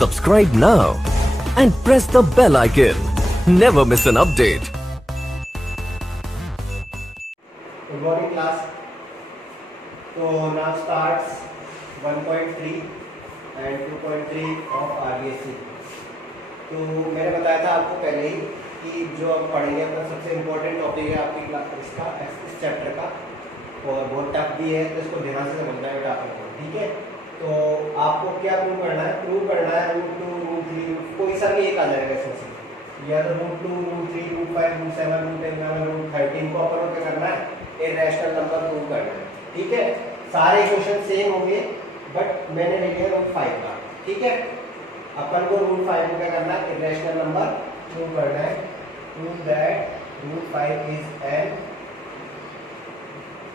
Subscribe now and press the bell icon. Never miss an update. Good morning class. So now starts 1.3 and 2.3 of RBSC. तो मैंने बताया था आपको पहले ही कि जो आप पढ़ेंगे अपना सबसे इम्पोर्टेंट टॉपिक है आपकी क्लास इसका इस चैप्टर का, और बहुत टफ भी है, तो इसको ध्यान से समझना है टॉपिक को, ठीक है। तो आपको क्या प्रूव करना है? प्रूव करना है √2, √3, कोई सा भी एक आ जाएगा इसमें से, या तो √2, √3, √5, √7, √10, √13 को अपन क्या करना है? इररेशनल नंबर प्रूव करना है, ठीक है। सारे क्वेश्चन सेम होंगे बट मैंने ले लिया √5 का, ठीक है। अपन को √5 को क्या करना है? इररेशनल नंबर प्रूव करना है। Prove that √5 is an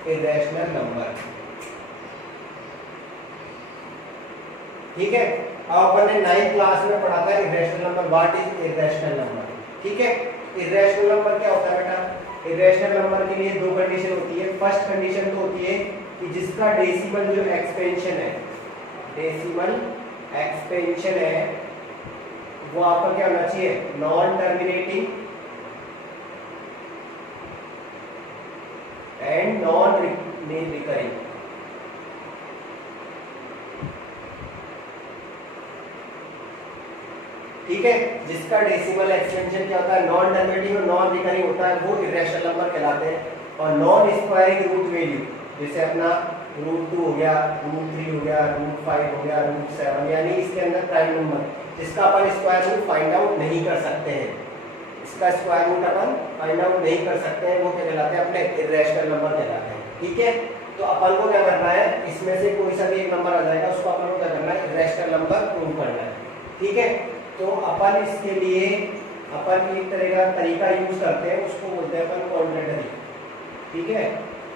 irrational number, ठीक है। अब अपन ने 9th क्लास में पढ़ा था irrational number, what is irrational number, ठीक है। इररेशनल नंबर क्या होता है बेटा? इररेशनल नंबर के लिए दो कंडीशन होती है। फर्स्ट कंडीशन तो होती है कि जिसका डेसिमल जो एक्सपेंशन है, डेसिमल एक्सपेंशन है, वो आपका क्या होना चाहिए? Non terminating and non recurring, ठीक है। जिसका डेसिमल एक्सपेंशन क्या होता है? नॉन टर्मिनेटिंग और नॉन रिकरिंग होता है, वो इररेशनल नंबर कहलाते हैं। और नॉन स्क्वायरिंग रूट वैल्यू, जैसे अपना √2 हो गया, √3 हो गया, √5 हो गया, √7, यानी इसके अंदर प्राइम नंबर जिसका अपन स्क्वायर रूट फाइंड आउट नहीं कर सकते हैं, इसका स्क्वायर रूट अपन फाइंड आउट नहीं कर सकते हैं, वो क्या कहलाते हैं? अपने इररेशनल नंबर कहलाते हैं, ठीक है। तो अपन को क्या करना है? इसमें से कोई सा भी एक नंबर आ जाएगा, उसको अपन को क्या करना है? इररेशनल नंबर प्रूव करना है, ठीक है। तो अपन इसके लिए अपन एक तरह का तरीका यूज करते हैं, उसको बोलते हैं अपन क्वाड्रेटरी, ठीक है।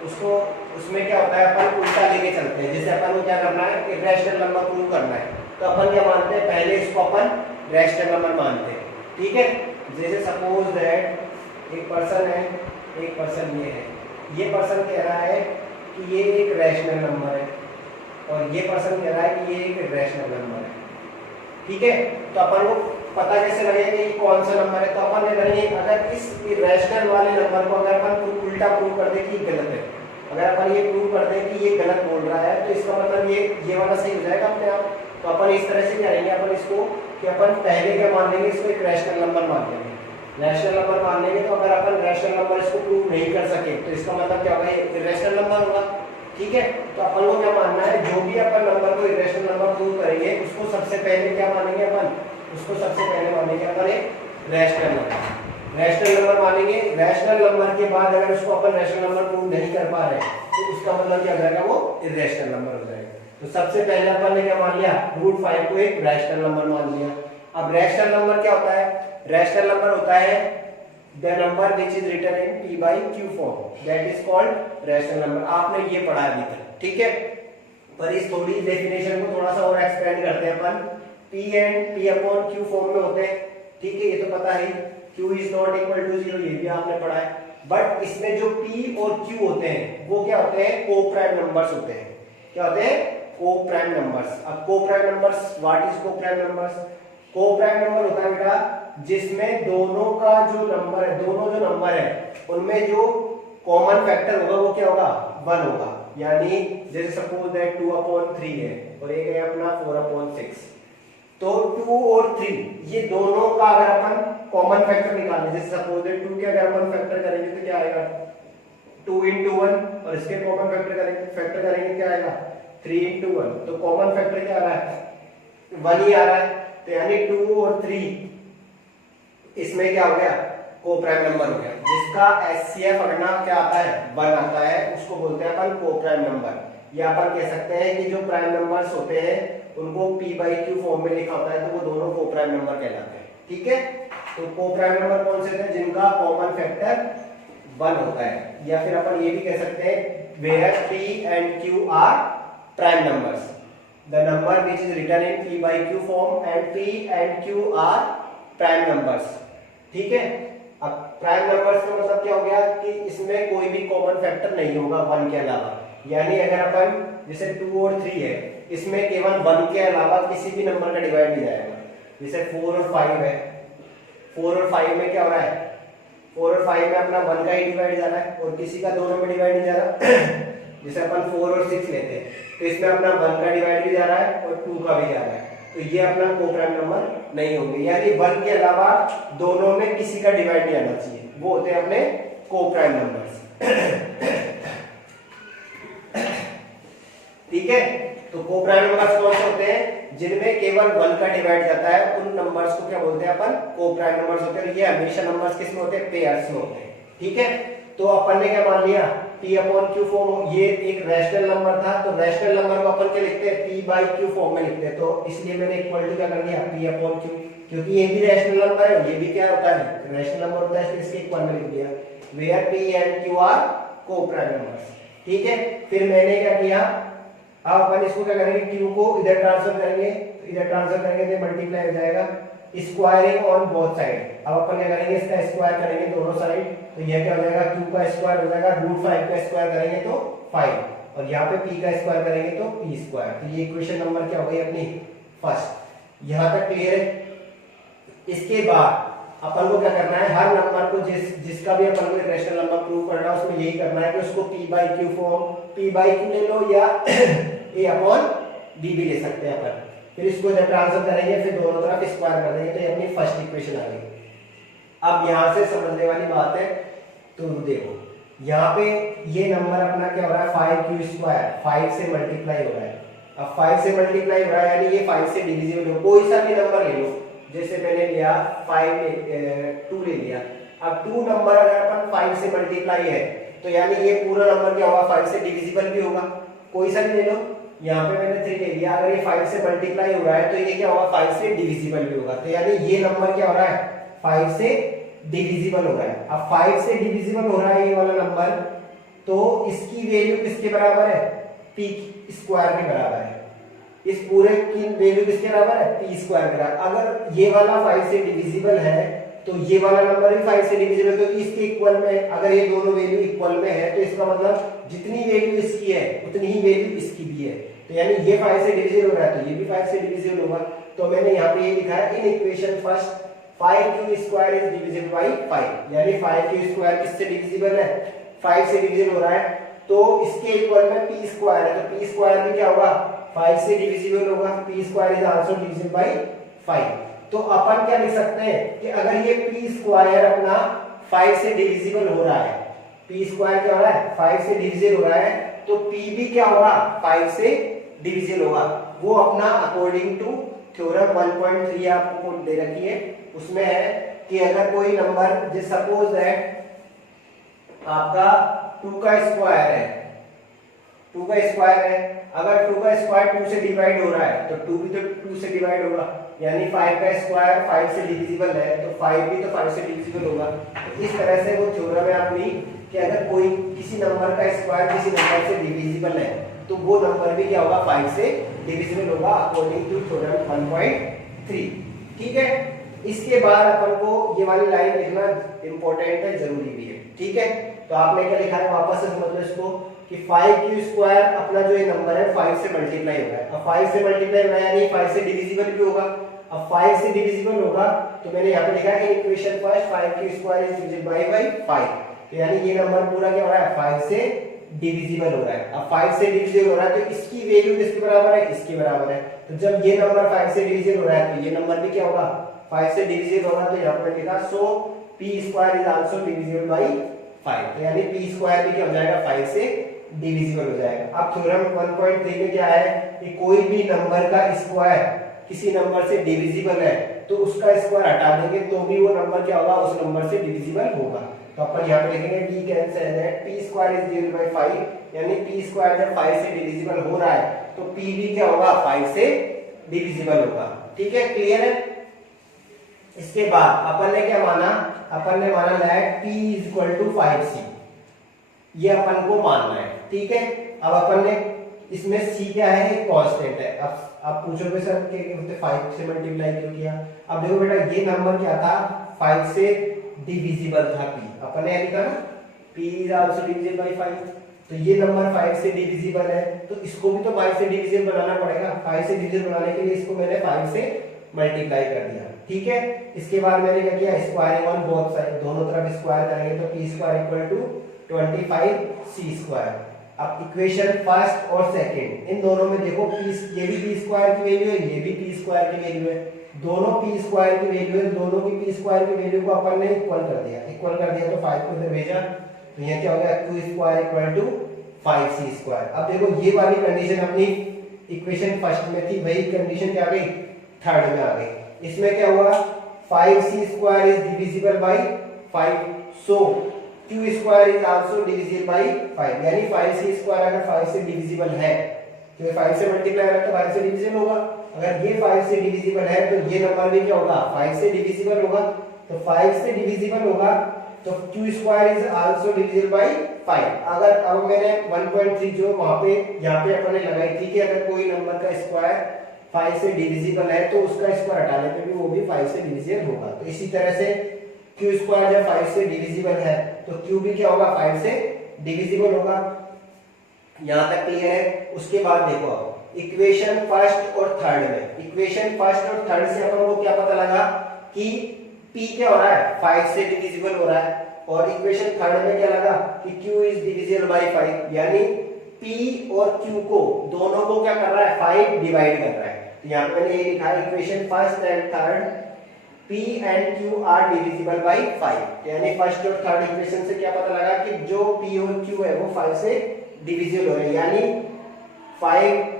उसको उसमें क्या होता है? अपन उल्टा लेके चलते हैं। जैसे अपन को क्या करना है? इररेशनल नंबर प्रूव करना है, तो अपन क्या मानते हैं? पहले इसको अपन रैशनल नंबर मानते हैं, ठीक है। जैसे सपोज दैट एक पर्सन है, एक पर्सन ये है, ये पर्सन कह रहा है कि ये एक रैशनल नंबर है, और ये पर्सन कह रहा है कि ये एक इररेशनल नंबर है, ठीक है। तो अपन को पता कैसे लगेगा कि ये कौन सा नंबर है? तो अपन क्या करेंगे? अगर इस इररेशनल वाले नंबर को अगर अपन उल्टा प्रूव कर दे कि गलत है, अगर अपन ये प्रूव कर दे कि ये गलत बोल रहा है, तो इसका मतलब ये वाला सही हो जाएगा अपने आप। तो अपन इस तरह से करेंगे, अपन इसको कि अपन पहले क्या मान लेंगे? इसको एक रैशनल नंबर मान लेंगे। रैशनल नंबर मान लेंगे तो अगर अपन रैशनल नंबर इसको प्रूव नहीं कर सके तो इसका मतलब क्या होगा? ये इररेशनल नंबर होगा, ठीक है। तो अपन को क्या मानना है? जो भी अपन नंबर को इररेशनल नंबर प्रूव करेंगे उसको सबसे पहले क्या मानेंगे? अपन उसको सबसे पहले मानेंगे अपन एक रैशनल नंबर, रैशनल नंबर मानेंगे। रैशनल नंबर के बाद अगर उसको अपन रैशनल नंबर प्रूव नहीं कर पा रहे तो उसका मतलब क्या हो जाएगा? वो इररेशनल नंबर हो जाएगा। तो सबसे पहले अपन ने क्या मान लिया? √5 को एक रैशनल नंबर मान लिया। अब रैशनल नंबर क्या होता है? रैशनल नंबर होता है the number which is written in p/q form, that is called rational number. आपने ये पढ़ा अभी तक, ठीक है। पर इस थोड़ी डेफिनेशन को थोड़ा सा और एक्सपेंड करते हैं अपन। p एंड p/q फॉर्म में होते हैं, ठीक है, ये तो पता है। q is not equal to 0, ये भी आपने पढ़ा है। बट इसमें जो p और q होते हैं वो क्या होते हैं? को प्राइम नंबर्स होते हैं। क्या होते हैं? को प्राइम नंबर्स। अब को प्राइम नंबर्स, व्हाट इज को प्राइम नंबर्स? को प्राइम नंबर होता है बेटा जिसमें दोनों का जो नंबर है, दोनों जो नंबर है उनमें जो कॉमन फैक्टर होगा वो क्या होगा? 1 होगा। यानी जैसे सपोज दैट 2/3 है और एक है अपना 4/6, तो 2 और 3 ये दोनों का अगर अपन कॉमन फैक्टर निकालें, जैसे सपोज दैट 2 के अगर अपन फैक्टर करेंगे तो क्या आएगा? 2 × 1, और इसके कॉमन फैक्टर करेंगे क्या आएगा? 3 × 1। तो कॉमन फैक्टर क्या आ रहा है? 1 ही आ रहा है। तो यानी 2 और 3 इसमें क्या हो गया? को प्राइम नंबर हो गया। जिसका HCF अगना क्या आता है? 1 आता है, उसको बोलते हैं अपन को प्राइम नंबर। या अपन कह सकते हैं कि जो प्राइम नंबर्स होते हैं उनको p/q फॉर्म में लिखा होता है तो वो दोनों को प्राइम नंबर कहलाते हैं, ठीक है। तो को प्राइम नंबर कौन से थे? जिनका कॉमन फैक्टर 1 होता है। या फिर अपन ये भी कह सकते हैं where p and q are prime numbers, the number which is written in p/q form and p and q are prime numbers, ठीक है। अब प्राइम नंबर्स का मतलब क्या हो गया? कि इसमें कोई भी कॉमन फैक्टर नहीं होगा 1 के अलावा। यानी अगर अपन जैसे 2 और 3 है, इसमें केवल 1 के अलावा किसी भी नंबर का डिवाइड नहीं जाएगा। जैसे 4 और 5 है, 4 और 5 में क्या हो रहा है, 4 और 5 में अपना 1 का ही डिवाइड जा रहा है और किसी का दोनों में डिवाइड नहीं जा रहा। जैसे अपन 4 और 6 लेते हैं तो इसमें अपना 1 का डिवाइड भी जा रहा है और 2 का भी जा रहा है, तो ये अपना को-प्राइम नंबर नहीं होंगे, यानी 1 के अलावा दोनों में किसी का डिवाइड नहीं आना चाहिए, वो होते हैं अपने को-प्राइम नंबर्स। ठीक है, तो को-प्राइम नंबर्स कौन से होते हैं, जिनमें केवल 1 का डिवाइड जाता है, उन नंबर्स को क्या बोलते हैं अपन, को-प्राइम नंबर्स होते हैं। ये हमेशा नंबर्स किस में होते हैं, पेयर्स में होते हैं। ठीक है, तो अपन ने क्या मान लिया, p/q फॉर्म, ये एक रैशनल नंबर था, तो रैशनल नंबर को अपन क्या लिखते हैं, p/q फॉर्म में लिखते हैं, तो इसलिए मैंने इक्वल टू क्या कर दिया, p/q, क्योंकि ये भी रैशनल नंबर है, ये भी क्या होता है, रैशनल नंबर होता है, इसलिए इसके इक्वल में लिख दिया, where p and q are coprime numbers. ठीक है, फिर मैंने क्या किया, अब अपन इसको क्या करेंगे, q को इधर ट्रांसफर करेंगे, इधर ट्रांसफर करेंगे तो मल्टीप्लाई हो जाएगा, स्क्वायरिंग ऑन बोथ साइड। अब अपन क्या करेंगे, इसका स्क्वायर करेंगे दोनों साइड, तो यह क्या हो जाएगा, q का स्क्वायर हो जाएगा, √5 का स्क्वायर करेंगे तो 5, और यहाँ पे p का स्क्वायर करेंगे तो p²। तो ये इक्वेशन नंबर क्या हो गई अपनी फर्स्ट। यहाँ तक क्लियर है। इसके बाद अपन को क्या करना है, हर नंबर को जिसका भी अपन को रैशनल नंबर प्रूव करना है, उसमें यही करना है कि उसको p/q फॉर्म, p/q ले लो या a/d भी ले सकते हैं अपन। फिर इसको जब ट्रांसफर करेंगे, फिर दोनों तरफ स्क्वायर कर देंगे, तो ये अपनी फर्स्ट इक्वेशन आ गई। अब यहाँ से समझने वाली बात है, तो देखो यहाँ पे ये नंबर अपना क्या हो रहा है, 5q², 5 से मल्टीप्लाई हो रहा है। अब 5 से मल्टीप्लाई हो रहा है, यानी ये 5 से डिविजिबल हो, कोई सा भी नंबर ले लो, जैसे मैंने लिया 2 ले लिया। अब 2 नंबर अगर अपन 5 से मल्टीप्लाई है, तो यानी ये पूरा नंबर क्या होगा, 5 से डिविजिबल भी होगा, कोई सा भी ले लो। यहाँ पे मैंने 3 ले लिया, अगर ये 5 से मल्टीप्लाई हो रहा है, तो ये क्या होगा, 5 से डिविजिबल भी होगा, तो यानी ये नंबर क्या हो रहा है, 5 से डिविजिबल हो रहा है। अब 5 से डिविजिबल हो रहा है ये वाला नंबर, तो इसकी वैल्यू किसके बराबर है, p² के बराबर है। इस पूरे की वैल्यू किसके बराबर है, p² के बराबर। अगर ये वाला 5 से डिविजिबल है, तो ये वाला नंबर भी 5 से डिविजिबल है, क्योंकि इसके इक्वल में, अगर ये दोनों वैल्यू इक्वल में है, तो इसका मतलब जितनी वैल्यू इसकी है उतनी ही वैल्यू इसकी भी है, तो यानी ये 5 से डिविजिबल हो रहा है, तो ये भी 5 से डिविजिबल होगा। तो मैंने यहाँ पे ये लिखा है, in equation first 5q² is divisible by 5, यानी 5q² किससे डिविजिबल है, 5 से डिविजिबल हो रहा है, तो इसके इक्वल में p² है, तो p² भी क्या होगा, 5 से डिविजिबल होगा, p² is also divisible by 5। तो अपन क्या लिख सकते हैं कि अगर ये p² अपना 5 से डिविजिबल हो रहा है, p² क्या हो रहा है, 5 से डिविजिबल हो रहा है, तो p भी क्या होगा, 5 से डिविजिबल होगा। वो अपना अकॉर्डिंग टू थ्योरम 1.3 आपको दे रखी है, उसमें है कि अगर कोई नंबर, जैसे सपोज दैट आपका 2 का स्क्वायर है, 2 का स्क्वायर है, अगर 2 का स्क्वायर 2 से डिवाइड हो रहा है, तो 2 भी तो 2 से डिवाइड होगा, यानी 5 का स्क्वायर 5 से डिविजिबल है, तो 5 भी तो 5 से डिविजिबल होगा। तो इस तरह से वो थ्योरम है अपनी कि अगर कोई किसी नंबर का स्क्वायर किसी नंबर से डिविजिबल है, तो वो नंबर भी क्या होगा, 5 से डिविजिबल होगा अकॉर्डिंग टू थ्योरम 1.3। ठीक है, इसके बाद अपन को ये वाली लाइन लिखना इंपॉर्टेंट है, जरूरी भी है। ठीक है, तो आपने क्या लिखा है, वापस से समझ लो इसको कि 5q² अपना जो ये नंबर है 5 से मल्टीप्लाई हो रहा है। अब 5 से मल्टीप्लाई हो रहा है, यानी 5 से डिविजिबल भी होगा। अब 5 से डिविजिबल होगा, तो मैंने यहाँ पे लिखा है equation first 5q² is divisible by 5, तो यानी ये नंबर पूरा क्या हो रहा है, 5 से डिविजिबल हो रहा है। अब 5 से डिविजिबल हो रहा है, तो इसकी वैल्यू किसके बराबर है, इसके बराबर है। तो जब ये नंबर 5 से डिविजिबल हो रहा है, तो ये नंबर भी क्या होगा, 5 से डिविजिबल होगा। तो यहाँ पे लिखा सो p² is also divisible by 5, तो यानी p² भी क्या हो जाएगा, 5 से डिविजिबल हो जाएगा। अब थ्योरम 1.3 में क्या है कि कोई भी नंबर का स्क्वायर किसी नंबर से डिविजिबल है, तो उसका स्क्वायर हटा देंगे तो भी वो नंबर क्या होगा, उस नंबर से डिविजिबल होगा। तो अपन यहाँ पे लिखेंगे d कैंसिल है, p² इज डिविजिबल बाय 5, यानी p² जब 5 से डिविजिबल हो रहा है, तो p भी क्या होगा, 5 से डिविजिबल होगा। ठीक है, क्लियर है। इसके बाद अपन ने क्या माना, अपन ने माना दैट p = 5c, ये अपन को मानना है। ठीक है, अब अपन ने इसमें c क्या है, एक कांस्टेंट है। अब आप पूछोगे सर कि 5 से मल्टीप्लाई क्यों किया। अब देखो बेटा, ये नंबर क्या था, 5 से डिविजिबल था p, अपन ने लिखा ना p is also divisible by 5, तो ये नंबर 5 से डिविजिबल है, तो इसको भी तो 5 से डिविजिबल बनाना पड़ेगा। 5 से डिविजिबल बनाने के लिए इसको मैंने 5 से मल्टीप्लाई कर दिया, ठीक है। इसके बाद मैंने क्या किया, स्क्वायरिंग ऑन बोथ साइड, दोनों तरफ स्क्वायर करेंगे तो p square equal to 25c square. अब इक्वेशन फर्स्ट और सेकंड इन दोनों में देखो p, ये भी p स्क्वायर की वैल्यू है, ये भी p स्क्वायर की वैल्यू है, दोनों p स्क्वायर की वैल्यू है, दोनों की p स्क्वायर की वैल्यू को अपन ने इक्वल कर दिया, इक्वल कर दिया तो 5 को इधर भेजा, तो ये क्या हो गया q square equal to 5c square. अब देखो ये वाली कंडीशन अपनी इक्वेशन फर्स्ट में थी, वही कंडीशन क्या आ गई थर्ड में आ गई। इसमें क्या हुआ 5c square is divisible by 5, so q square is also divisible by 5, यानी 5c स्क्वायर अगर 5 से डिविजिबल है तो ये 5 से मल्टीप्लाई करें तो 5 से डिविजिबल होगा, अगर ये 5 से डिविजिबल है तो ये नंबर भी क्या होगा 5 से डिविजिबल होगा, तो 5 से डिविजिबल होगा तो q square is also divisible by 5। अगर अब मैंने 1.3 जो वहां पे यहाँ पे अपन ने लगाई थी कि अगर कोई नंबर का स्क्वायर 5 से डिविजिबल है तो उसका स्क्वायर हटाने पे भी वो भी 5 से डिविजिबल होगा, तो इसी तरह से q स्क्वायर जब 5 से डिविजिबल है तो q भी क्या होगा 5 से डिविजिबल होगा। यहाँ तक क्लियर है। उसके बाद देखो इक्वेशन फर्स्ट और थर्ड में, इक्वेशन फर्स्ट और थर्ड से अपन को क्या पता लगा कि p क्या हो रहा है 5 से डिविजिबल हो रहा है, और इक्वेशन थर्ड में क्या लगा कि q इज डिविजिबल बाय 5, यानी p और q को दोनों को क्या कर रहा है 5 डिवाइड कर रहा है। तो यहाँ पे मैंने ये लिखा है equation first and third p and q are divisible by 5, यानी फर्स्ट और थर्ड इक्वेशन से क्या पता लगा कि जो p और q है वो 5 से डिविजिबल हो रहे हैं, यानी 5,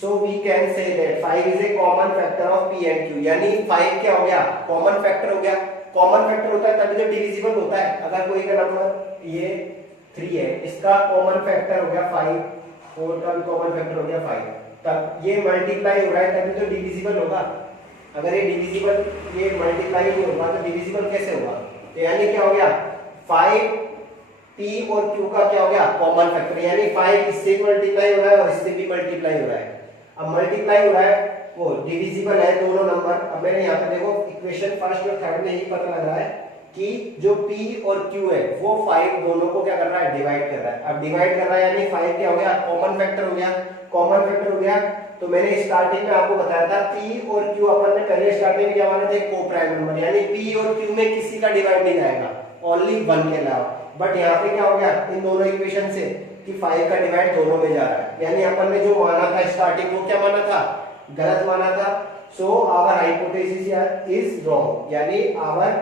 so we can say that 5 is a common factor of p and q, यानी 5 क्या हो गया कॉमन फैक्टर हो गया। कॉमन फैक्टर होता है तभी तो डिविजिबल होता है, अगर कोई का नंबर ये 3 है इसका कॉमन फैक्टर हो गया 5, 4 का भी कॉमन फैक्टर हो गया 5, तब ये मल्टीप्लाई हो रहा है तभी तो डिविजिबल होगा। अगर ये डिविजिबल ये मल्टीप्लाई नहीं होगा तो डिविजिबल कैसे होगा, तो यानी क्या हो गया 5 p और q का क्या हो गया कॉमन फैक्टर, यानी 5 इससे भी मल्टीप्लाई हो रहा है और इससे भी मल्टीप्लाई हो रहा है। अब मल्टीप्लाई हो रहा है वो डिविजिबल है दोनों नंबर। अब मैंने यहाँ पे देखो इक्वेशन फर्स्ट और थर्ड में यही पता लग रहा है कि जो p और q है वो 5 दोनों को क्या कर रहा है डिवाइड कर रहा है। अब डिवाइड कर रहा है यानी 5 क्या हो गया कॉमन फैक्टर हो गया, कॉमन फैक्टर हो गया। तो मैंने स्टार्टिंग में आपको बताया था p और q अपन ने पहले स्टार्टिंग में क्या माने थे को प्राइम नंबर, यानी p और q में किसी का डिवाइड नहीं जाएगा ओनली 1 के अलावा। बट यहाँ पे क्या हो गया इन दोनों इक्वेशन से कि 5 का डिवाइड दोनों में जा रहा है, यानी अपन ने जो माना था स्टार्टिंग वो क्या माना था गलत माना था। So our hypothesis is wrong, यानी आवर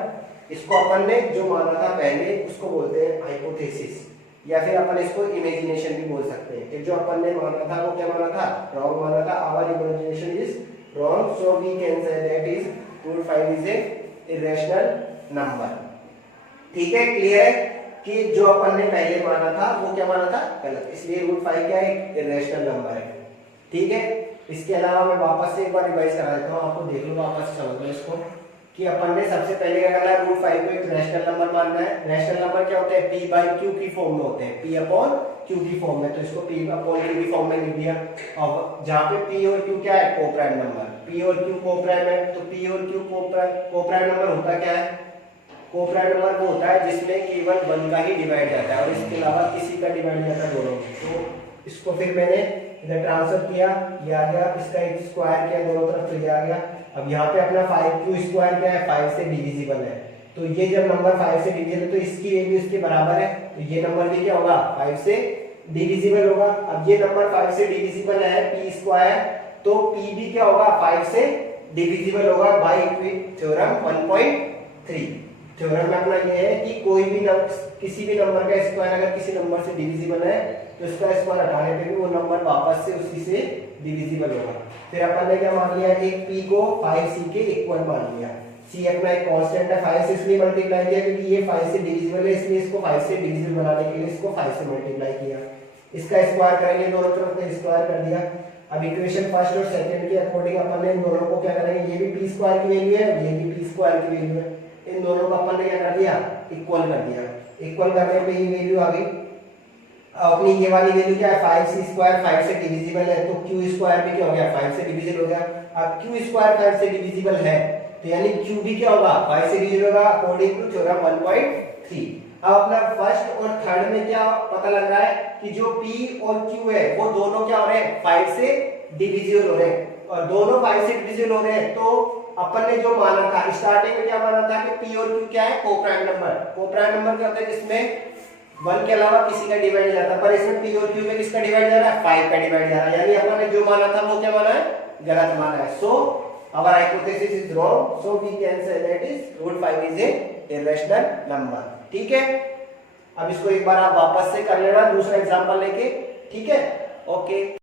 इसको अपन ने जो माना था पहले उसको बोलते हैं हाइपोथेसिस, या फिर अपन इसको इमेजिनेशन भी बोल सकते हैं कि जो अपन ने माना था वो क्या माना था रॉन्ग माना था। Our imagination is wrong, so we can say that is root 5 is a irrational number. ठीक है, क्लियर है कि जो अपन ने पहले माना था वो क्या माना था गलत, इसलिए रूट 5 क्या है इरेशनल नंबर है। ठीक है, इसके अलावा मैं वापस से एक बार रिवाइज करा देता हूँ, आपको देख लो वापस समझ लो इसको कि अपन ने सबसे पहले क्या करना है रूट 5 को एक रैशनल नंबर मानना है। रैशनल नंबर क्या होते हैं p बाई q की फॉर्म में होते हैं, p अपॉन q की फॉर्म में, तो इसको p अपॉन q की फॉर्म में लिख दिया। और जहाँ पे p और q क्या है को प्राइम नंबर, p और q को प्राइम है, तो p और q को प्राइम नंबर होता क्या है को प्राइम नंबर वो होता है जिसमें केवल 1 का ही डिवाइड जाता है और इसके अलावा किसी का डिवाइड नहीं जाता दोनों। तो इसको फिर मैंने इधर ट्रांसफर किया, ये आ गया, इसका एक स्क्वायर किया दोनों तरफ तो ये आ गया। अब यहाँ पे अपना 5q स्क्वायर क्या है 5 से डिविजिबल है, तो ये जब नंबर 5 से डिविजिबल है तो इसकी वैल्यू इसके बराबर है, तो ये नंबर भी क्या होगा 5 से डिविजिबल होगा। अब ये नंबर 5 से डिविजिबल है p स्क्वायर, तो p भी क्या होगा 5 से डिविजिबल होगा बाय थ्योरम 1.3। थ्योरम में अपना ये है कि कोई भी किसी भी नंबर का स्क्वायर अगर किसी नंबर से डिविजिबल है तो इसका स्क्वायर हटाने पे भी वो नंबर वापस से उसी से डिविजिबल होगा। फिर अपन ने क्या मान लिया एक p को 5c के इक्वल मान लिया, c अपना एक कांस्टेंट है 5 से इसलिए मल्टीप्लाई किया क्योंकि ये 5 से डिविजिबल है, इसलिए इसको 5 से डिविजिबल बनाने के लिए इसको 5 से मल्टीप्लाई किया। इसका स्क्वायर करेंगे दोनों तरफ से स्क्वायर कर दिया। अब इक्वेशन फर्स्ट और सेकंड के अकॉर्डिंग अपन ने इन दोनों को क्या करेंगे, ये भी p स्क्वायर की वैल्यू है ये भी p स्क्वायर की वैल्यू है, इन दोनों को अपन ने क्या कर दिया इक्वल कर दिया। इक्वल करने पे ये वैल्यू आ गई, अपनी ये वाली वैल्यू क्या है 5c स्क्वायर 5 से डिविजिबल है, तो q स्क्वायर भी क्या हो गया 5 से डिविजिबल हो गया। अब q स्क्वायर 5 से डिविजिबल है तो यानी q भी क्या होगा 5 से डिविजिबल होगा अकॉर्डिंग टू थ्योरम 1.3। अब अपना फर्स्ट और थर्ड में क्या पता लग रहा है कि जो p और q है वो दोनों क्या हो रहे हैं 5 से डिविजिबल हो रहे हैं। दोनों 5 से डिविजिबल हो रहे हैं, तो अपन ने जो माना था स्टार्टिंग में, क्या माना था कि पी और क्यू क्या है, कोप्राइम नंबर। कोप्राइम नंबर क्या होता है, जिसमें 1 के अलावा किसी का डिवाइड जाता है, पर इसमें पी और क्यू में किसका डिवाइड जा रहा है, 5 का डिवाइड जा रहा है, यानी अपन ने जो माना था वो क्या माना है, गलत माना है। सो our hypothesis is wrong, so we can say that is root 5 is a irrational number। ठीक है, अब इसको एक बार आप वापस से कर लेना दूसरा एग्जांपल लेके, ठीक है, ओके।